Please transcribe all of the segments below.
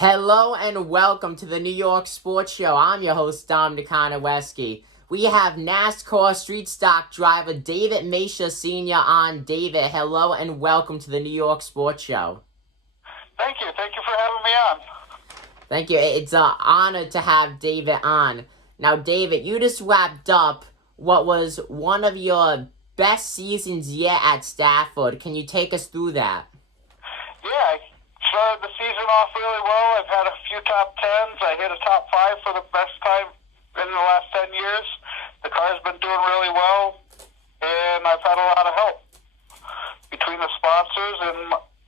Hello and welcome to the New York Sports Show. I'm your host, Dom Nikanoweski. We have NASCAR street stock driver David Macha Sr. on. David, hello and welcome to the New York Sports Show. Thank you. Thank you for having me on. Thank you. It's an honor to have David on. Now, David, you just wrapped up what was one of your best seasons yet at Stafford. Can you take us through that? Yeah, I started the season off really well. I've had a few top tens. I hit a top five for the best time in the last 10 years. The car's been doing really well, and I've had a lot of help between the sponsors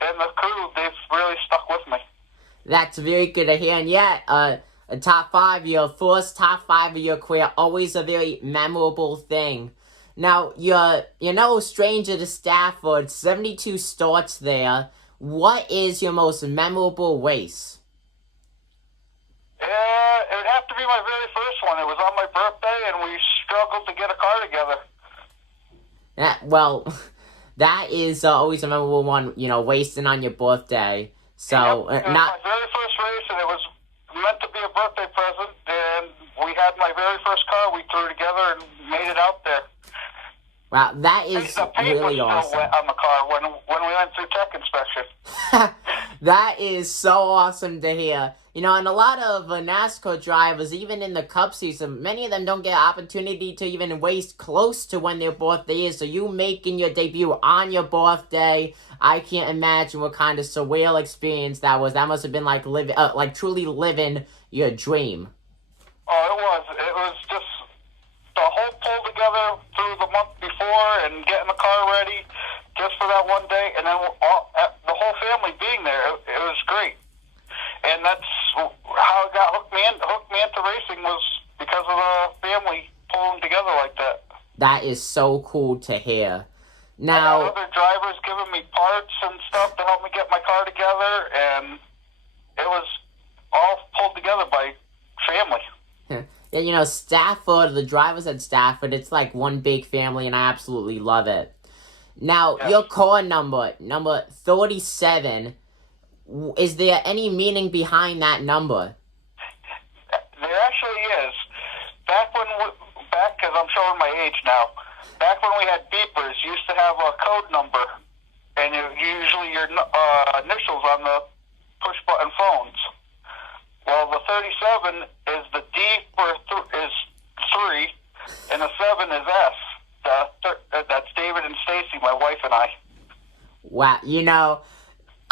and the crew. They've really stuck with me. That's very good to hear. And yet, a top five, your first top five of your career, always a very memorable thing. Now, you're no stranger to Stafford, 72 starts there. What is your most memorable race? It would have to be my very first one. It was on my birthday, and we struggled to get a car together. That is always a memorable one, wasting on your birthday. So, It was my very first race, and it was meant to be a birthday present, and we had my very first car we threw together and made it out there. Wow, that is the paint really was awesome. still wet on the car when we went through tech inspection. That is so awesome to hear. And a lot of NASCAR drivers, even in the Cup season, many of them don't get an opportunity to even race close to when their birthday is. So you making your debut on your birthday, I can't imagine what kind of surreal experience that was. That must have been like truly living your dream. Oh, it was. It was just the whole pull together through the month before and getting the car ready just for that one day, and then the whole family being there. It was great. And that's how it got hooked me into racing, was because of the family pulling together like that. That is so cool to hear. I Now, had other drivers giving me parts and stuff to help me get my car together, and it was all pulled together by family. yeah, Stafford, the drivers at Stafford, it's like one big family, and I absolutely love it. Now, Yes. your car number 37, is there any meaning behind that number? There actually is. Because I'm showing my age now. Back when we had beepers, you used to have a code number, and usually your initials on the push button phones. Well, the 37 is the D is 3, and the 7 is S. That's David and Stacy, my wife and I. Wow,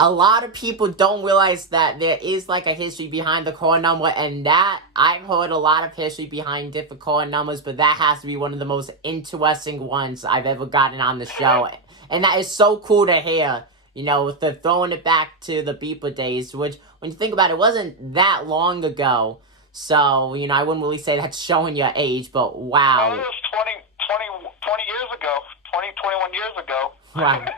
a lot of people don't realize that there is like a history behind the car number, and that I've heard a lot of history behind different car numbers, but that has to be one of the most interesting ones I've ever gotten on the show. And that is so cool to hear, with the throwing it back to the beeper days, which, when you think about it, wasn't that long ago. So, I wouldn't really say that's showing your age, but wow. Well, it was 20 years ago, 21 years ago. Right.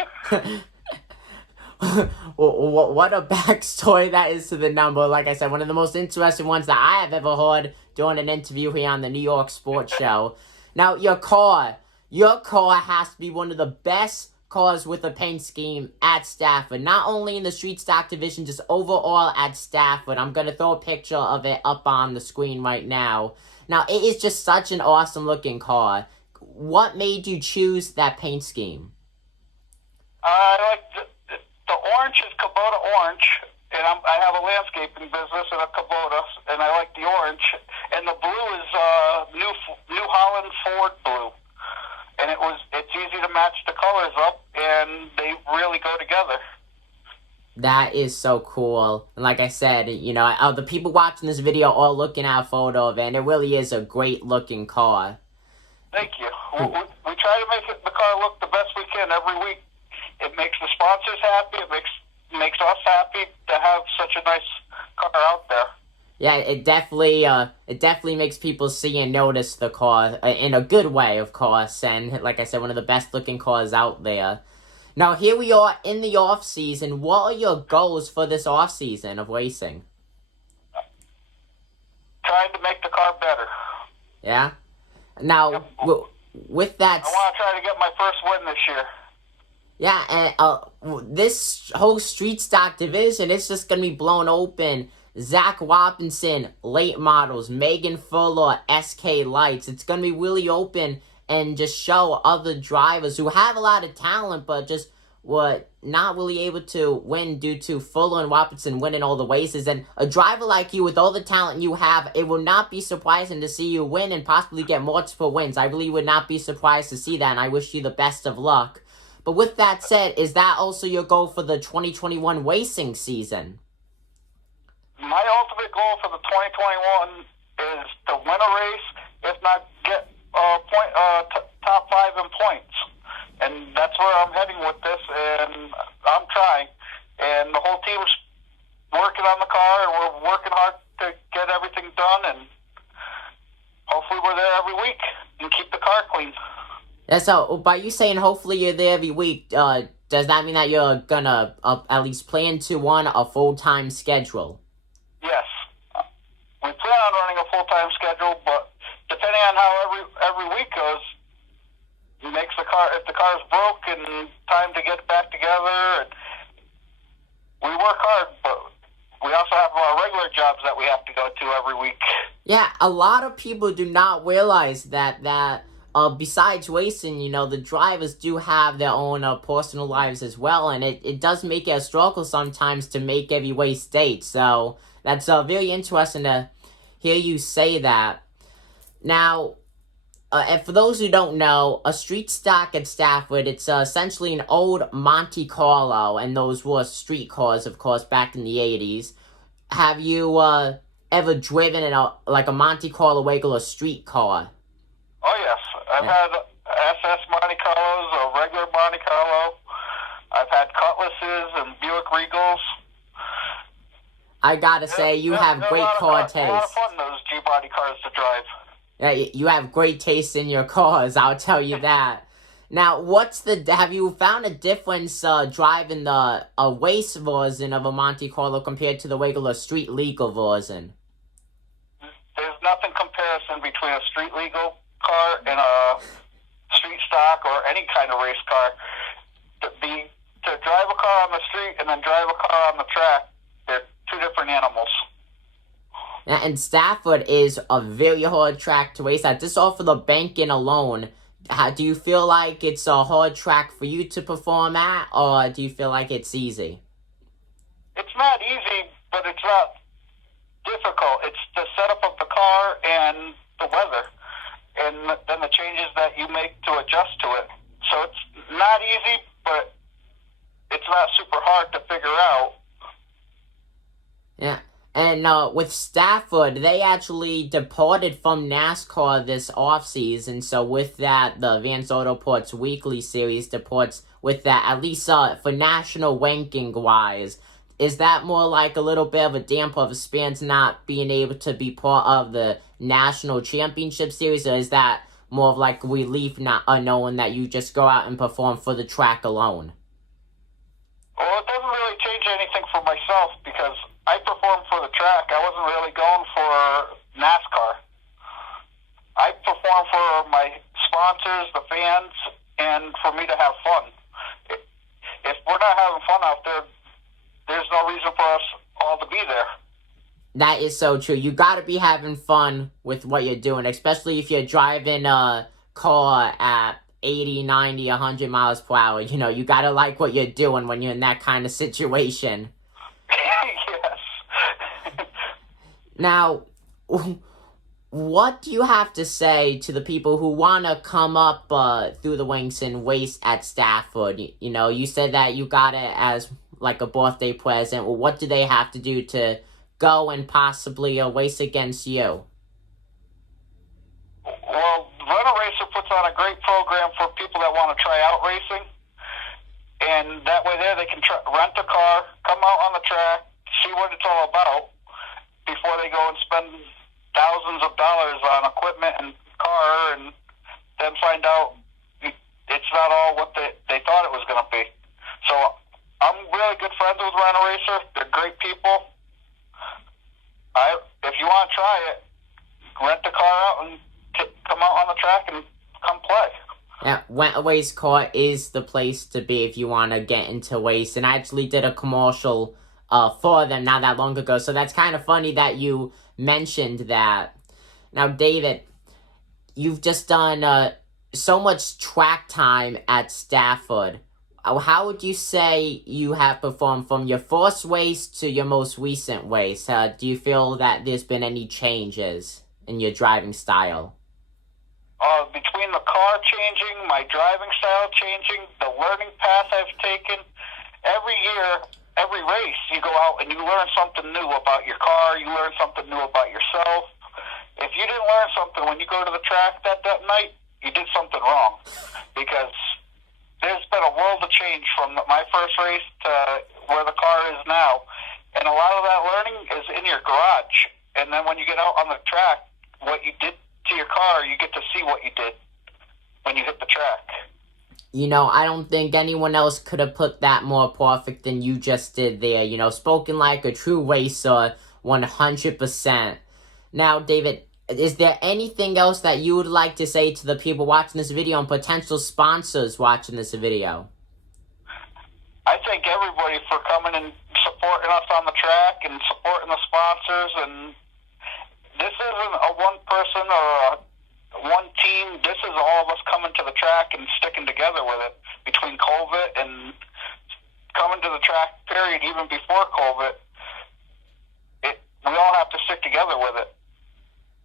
What a backstory that is to the number. Like I said, one of the most interesting ones that I have ever heard during an interview here on the New York Sports Show. Now, your car has to be one of the best cars with a paint scheme at Stafford. Not only in the street stock division, just overall at Stafford. I'm going to throw a picture of it up on the screen right now. Now, it is just such an awesome looking car. What made you choose that paint scheme? I like the orange is Kubota orange, and I have a landscaping business and a Kubota, and I like the orange. And the blue is New Holland Ford blue, and it's easy to match the colors up, and they really go together. That is so cool. And like I said, the people watching this video are looking at a photo of it, and it really is a great looking car. Thank you. We try to make the car look the best we can every week. It makes the sponsors happy. It makes us happy to have such a nice car out there. Yeah, it definitely makes people see and notice the car in a good way, of course. And like I said, one of the best looking cars out there. Now, here we are in the off season. What are your goals for this off season of racing? Trying to make the car better. Yeah. Now, with that, I want to try to get my first win this year. Yeah, and this whole street stock division is just going to be blown open Zach Robinson, late models, Megan Fuller, SK Lights. It's going to be really open and just show other drivers who have a lot of talent but just were not really able to win due to Fuller and Robinson winning all the races. And a driver like you with all the talent you have, it will not be surprising to see you win and possibly get multiple wins. I really would not be surprised to see that, and I wish you the best of luck. But with that said, is that also your goal for the 2021 racing season? My ultimate goal for the 2021 is to win a race, if not get top 5 in points. And that's where I'm heading with this, and I'm trying. And the whole team's working on the car, and we're working hard to get everything done, and hopefully we're there every week and keep the car clean. Yeah, so by you saying hopefully you're there every week, does that mean that you're gonna at least plan to run a full-time schedule? Yes. We plan on running a full-time schedule, but depending on how every week goes, makes the car, if the car's broke and time to get it back together, and we work hard, but we also have our regular jobs that we have to go to every week. Yeah, a lot of people do not realize that besides racing, the drivers do have their own personal lives as well, and it does make it a struggle sometimes to make every race date. So that's very interesting to hear you say that. Now, and for those who don't know, a street stock at Stafford, it's essentially an old Monte Carlo, and those were street cars, of course, back in the 80s. Have you ever driven in a Monte Carlo regular street car? Oh, yes. I've had SS Monte Carlos, a regular Monte Carlo. I've had Cutlasses and Buick Regals. I gotta say, you have great car taste. A lot of fun, those G-body cars to drive. Yeah, you have great taste in your cars, I'll tell you that. Now, have you found a difference driving a race version of a Monte Carlo compared to the regular street legal version? There's nothing comparison between a street legal car and a street stock or any kind of race car. To drive a car on the street and then drive a car on the track, they're two different animals. And Stafford is a very hard track to race at. Just off of the banking alone, do you feel like it's a hard track for you to perform at, or do you feel like it's easy? It's not easy, but it's not difficult. It's the setup of the car and the weather, and then the changes that you make to adjust to it. So it's not easy, but it's not super hard to figure out. Yeah. And with Stafford, they actually departed from NASCAR this offseason. So with that, the Vance Autoports Weekly Series departs with that, at least for national ranking-wise. Is that more like a little bit of a damper of fans not being able to be part of the National Championship Series? Or is that more of like relief not knowing that you just go out and perform for the track alone? Well, it doesn't really change anything for myself because I performed for the track. I wasn't really going for NASCAR. I performed for my sponsors, the fans, and for me to have fun. If we're not having fun out there, there's no reason for us all to be there. That is so true. You gotta be having fun with what you're doing, especially if you're driving a car at 80, 90, 100 miles per hour. You gotta like what you're doing when you're in that kind of situation. Now, what do you have to say to the people who want to come up through the ranks and race at Stafford? You said that you got it as like a birthday present. Well, what do they have to do to go and possibly race against you? Well, Run a Racer puts on a great program for people that want to try out racing. And that way there they can rent a car, come out on the track, see what it's all about, before they go and spend thousands of dollars on equipment and car and then find out it's not all what they thought it was going to be. So I'm really good friends with Run a Racer. They're great people. If you want to try it, rent the car out and come out on the track and come play. Yeah, Rent a Race car is the place to be if you want to get into race. And I actually did a commercial for them not that long ago. So that's kind of funny that you mentioned that. Now, David, you've just done so much track time at Stafford. How would you say you have performed from your first race to your most recent race? Do you feel that there's been any changes in your driving style? Between the car changing, my driving style changing, the learning path I've taken, every year, every race, you go out and you learn something new about your car, you learn something new about yourself. If you didn't learn something when you go to the track that night, you did something wrong. Because there's been a world of change from my first race to where the car is now. And a lot of that learning is in your garage. And then when you get out on the track, what you did to your car, you get to see what you did when you hit the track. You know, I don't think anyone else could have put that more perfect than you just did there. You know, spoken like a true racer, 100%. Now, David, is there anything else that you would like to say to the people watching this video and potential sponsors watching this video? I thank everybody for coming and supporting us on the track and supporting the sponsors. And this isn't a one person or a one team. This is all of us coming to the track and sticking together with it. Between COVID and coming to the track, period, even before COVID, we all have to stick together with it.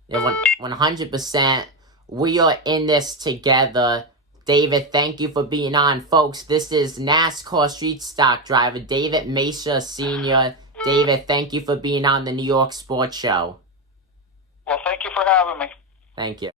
Yeah, 100%. We are in this together. David, thank you for being on. Folks, this is NASCAR Street Stock driver David Macha Sr. David, thank you for being on the New York Sports Show. Well, thank you for having me. Thank you.